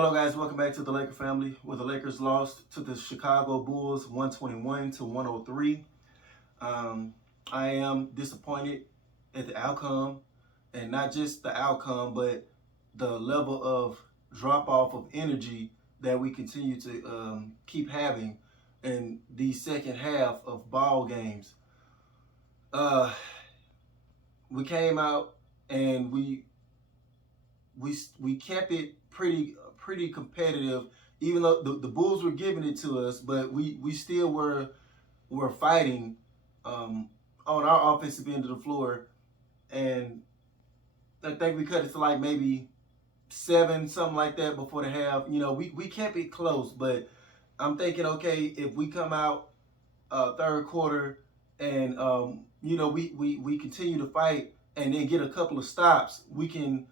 Hello, guys. Welcome back to the Laker family, where the Lakers lost to the Chicago Bulls 121-103. Um, I am disappointed at the outcome, and not just the outcome, but the level of drop off of energy that we continue to keep having in the second half of ball games. Uh, we came out and we kept it pretty competitive, even though the Bulls were giving it to us, but we still were fighting on our offensive end of the floor, and I think we cut it to like maybe 7, something like that before the half. We kept it close, but I'm thinking, okay, if we come out third quarter and we continue to fight and then get a couple of stops, we can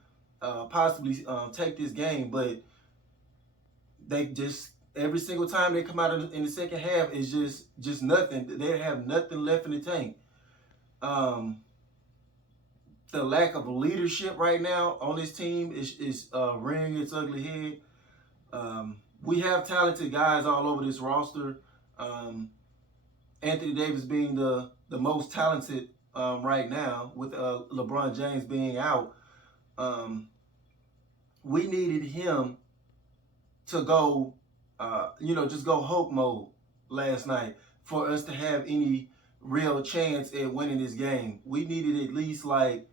possibly take this game. But they just every single time they come out in the second half is just nothing. They have nothing left in the tank. The lack of leadership right now on this team is rearing its ugly head. We have talented guys all over this roster. Anthony Davis being the most talented right now, with LeBron James being out. We needed him to go, just go Hulk mode last night for us to have any real chance at winning this game. We needed at least like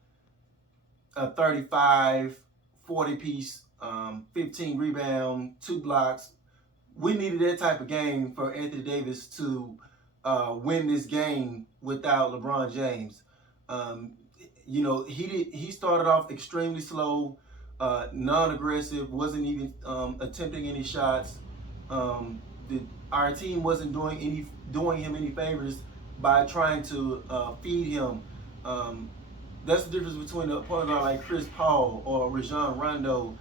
a 35, 40 piece, 15 rebound, 2 blocks. We needed that type of game for Anthony Davis to win this game without LeBron James. He started off extremely slow, non-aggressive, wasn't even attempting any shots. Our team wasn't doing him any favors by trying to feed him. That's the difference between a point guard like Chris Paul or Rajon Rondo,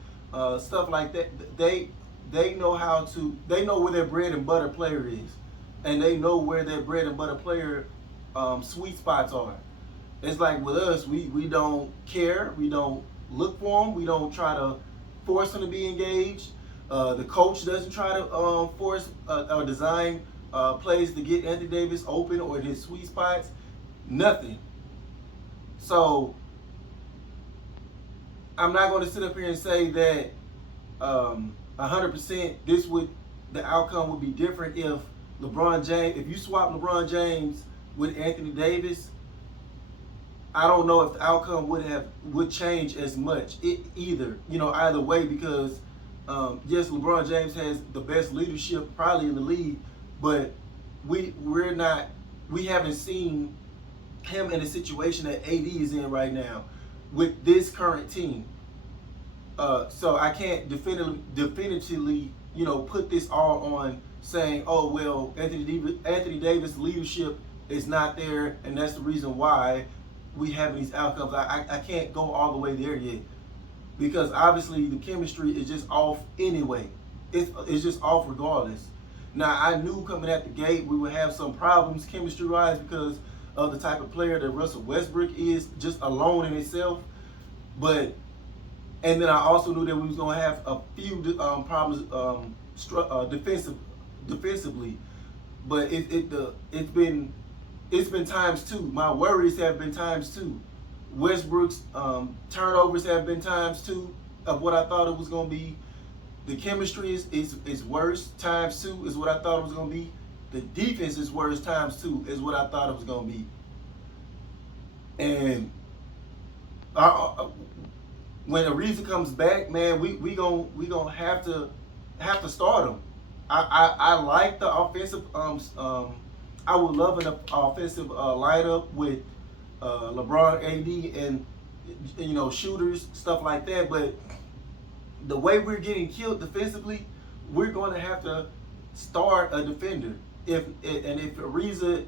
stuff like that. They know where their bread and butter player is, and they know where their bread and butter player sweet spots are. It's like with us, we don't care. We don't look for them. We don't try to force them to be engaged. The coach doesn't try to force or design plays to get Anthony Davis open or in his sweet spots. Nothing. So I'm not going to sit up here and say that 100% the outcome would be different if if you swap LeBron James with Anthony Davis. I don't know if the outcome would change as much either way, because yes, LeBron James has the best leadership probably in the league, but we haven't seen him in a situation that AD is in right now with this current team. So I can't definitively put this all on saying, oh well, Anthony Davis leadership is not there, and that's the reason why we have these outcomes. I can't go all the way there yet, because obviously the chemistry is just off anyway. It's just off regardless. Now, I knew coming at the gate we would have some problems chemistry-wise because of the type of player that Russell Westbrook is, just alone in itself. And then I also knew that we was going to have a few problems defensively. But it's been times two. My worries have been times two. Westbrook's turnovers have been times two of what I thought it was going to be. The chemistry is worse times two is what I thought it was going to be. The defense is worse times two is what I thought it was going to be. And when Ariza comes back, man, we gonna have to start him. I like the offensive. I would love an offensive lineup with LeBron, AD, and shooters, stuff like that. But the way we're getting killed defensively, we're going to have to start a defender. If Ariza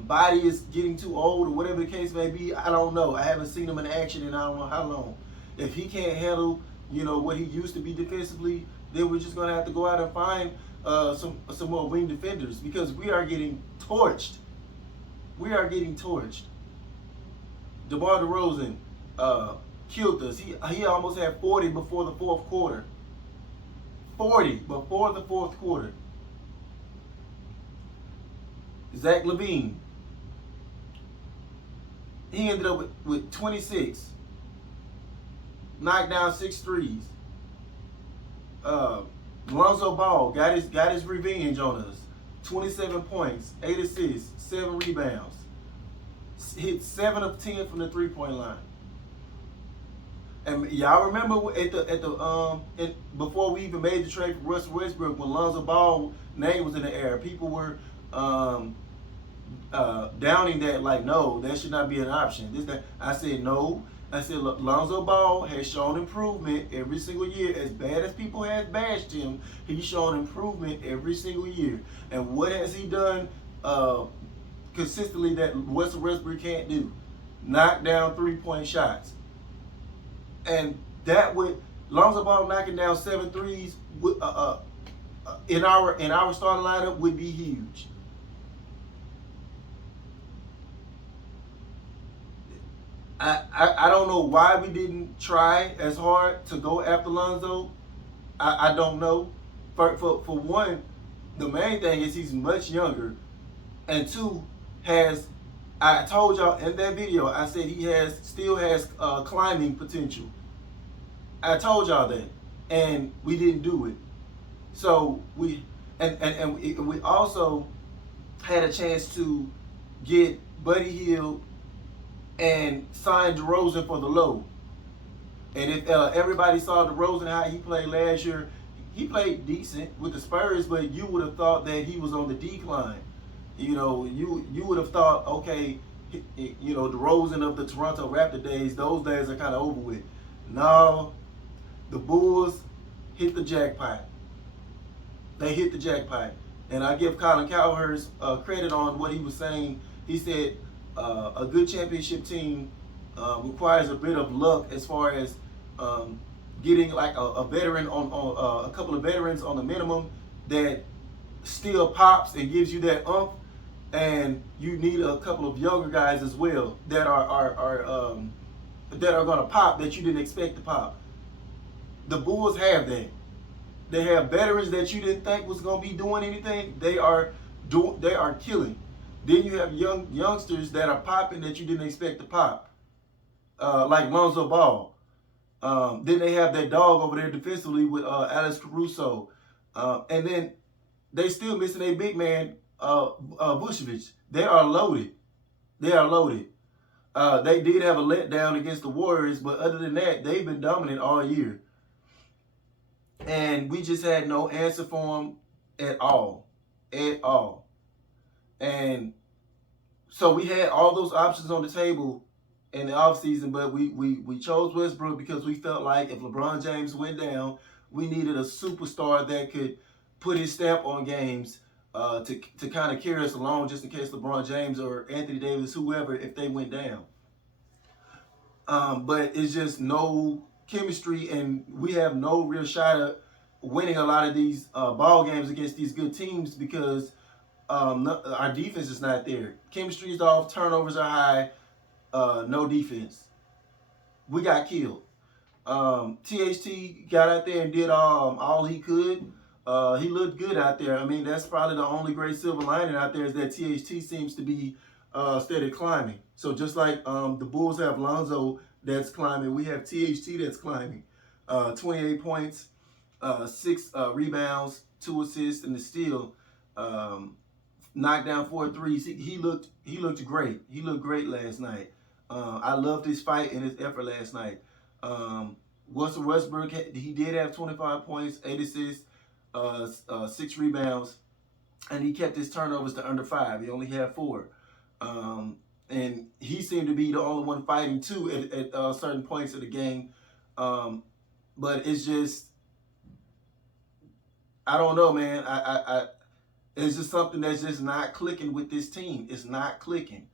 body is getting too old or whatever the case may be, I don't know. I haven't seen him in action in I don't know how long. If he can't handle what he used to be defensively, then we're just going to have to go out and find some more wing defenders, because we are getting torched. We are getting torched. DeMar DeRozan killed us. He almost had 40 before the fourth quarter. 40 before the fourth quarter. Zach Lavine, he ended up with 26, knocked down 6 threes. Lonzo Ball got his revenge on us. 27 points, 8 assists, 7 rebounds. Hit 7 of 10 from the 3-point line. And y'all remember before we even made the trade for Russell Westbrook, when Lonzo Ball name was in the air, people were downing that, like, no, that should not be an option. I said no. I said, look, Lonzo Ball has shown improvement every single year. As bad as people have bashed him, he's shown improvement every single year. And what has he done consistently that Russell Westbrook can't do? Knock down 3-point shots. And that would, Lonzo Ball knocking down 7 threes in our starting lineup would be huge. I don't know why we didn't try as hard to go after Lonzo. I don't know. For one, the main thing is he's much younger, and two, I told y'all in that video, I said he still has climbing potential. I told y'all that, and we didn't do it. So we also had a chance to get Buddy Hield and sign Derozan for the low. And if everybody saw Derozan how he played last year, he played decent with the Spurs, but you would have thought that he was on the decline. You know, you would have thought, okay, you know, DeRozan of the Toronto Raptor days, those days are kind of over with. No, the Bulls hit the jackpot. They hit the jackpot. And I give Colin Cowherd's credit on what he was saying. He said a good championship team requires a bit of luck as far as getting like a veteran on a couple of veterans on the minimum that still pops and gives you that umph, and you need a couple of younger guys as well that are going to pop that you didn't expect to pop. The Bulls have that. They have veterans that you didn't think was going to be doing anything. They are killing. Then you have youngsters that are popping that you didn't expect to pop, like Lonzo Ball. Then they have that dog over there defensively with Alex Caruso. And then they still missing a big man, Vucevic. They are loaded. They are loaded. They did have a letdown against the Warriors, but other than that, they've been dominant all year. And we just had no answer for them at all. At all. And so we had all those options on the table in the offseason, but we chose Westbrook because we felt like if LeBron James went down, we needed a superstar that could put his stamp on games to kind of carry us along just in case LeBron James or Anthony Davis, whoever, if they went down. But it's just no chemistry, and we have no real shot at winning a lot of these ball games against these good teams because our defense is not there. Chemistry is off, turnovers are high, no defense. We got killed. THT got out there and did all he could. He looked good out there. I mean, that's probably the only great silver lining out there is that THT seems to be steady climbing. So just like the Bulls have Lonzo that's climbing, we have THT that's climbing. 28 points, 6 rebounds, 2 assists, and a steal. Knocked down 4 threes. He looked great. He looked great last night. I loved his fight and his effort last night. Russell Westbrook, he did have 25 points, 8 assists, 6 rebounds, and he kept his turnovers to under 5. He only had 4. And he seemed to be the only one fighting too at certain points of the game. But it's just, I don't know, man. It's just something that's just not clicking with this team. It's not clicking.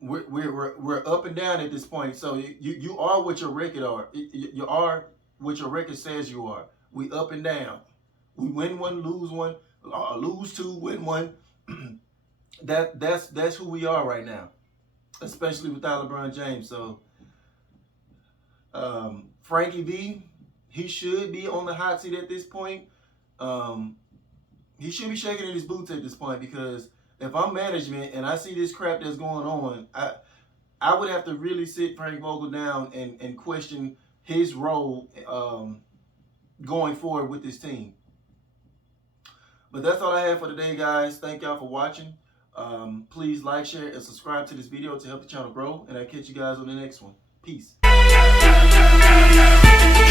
We're up and down at this point. So you are what your record are. You are what your record says you are. We up and down. We win one, lose one, lose 2, win 1. That's who we are right now, especially without LeBron James. So Frankie V, he should be on the hot seat at this point. He should be shaking in his boots at this point, because if I'm management and I see this crap that's going on, I would have to really sit Frank Vogel down and question his role going forward with this team. But that's all I have for today, guys. Thank y'all for watching. Please like, share, and subscribe to this video to help the channel grow. And I'll catch you guys on the next one. Peace.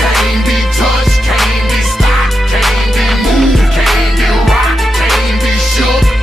Can't be touched, can't be stopped, can't be moved, can't be rocked, can't be shook.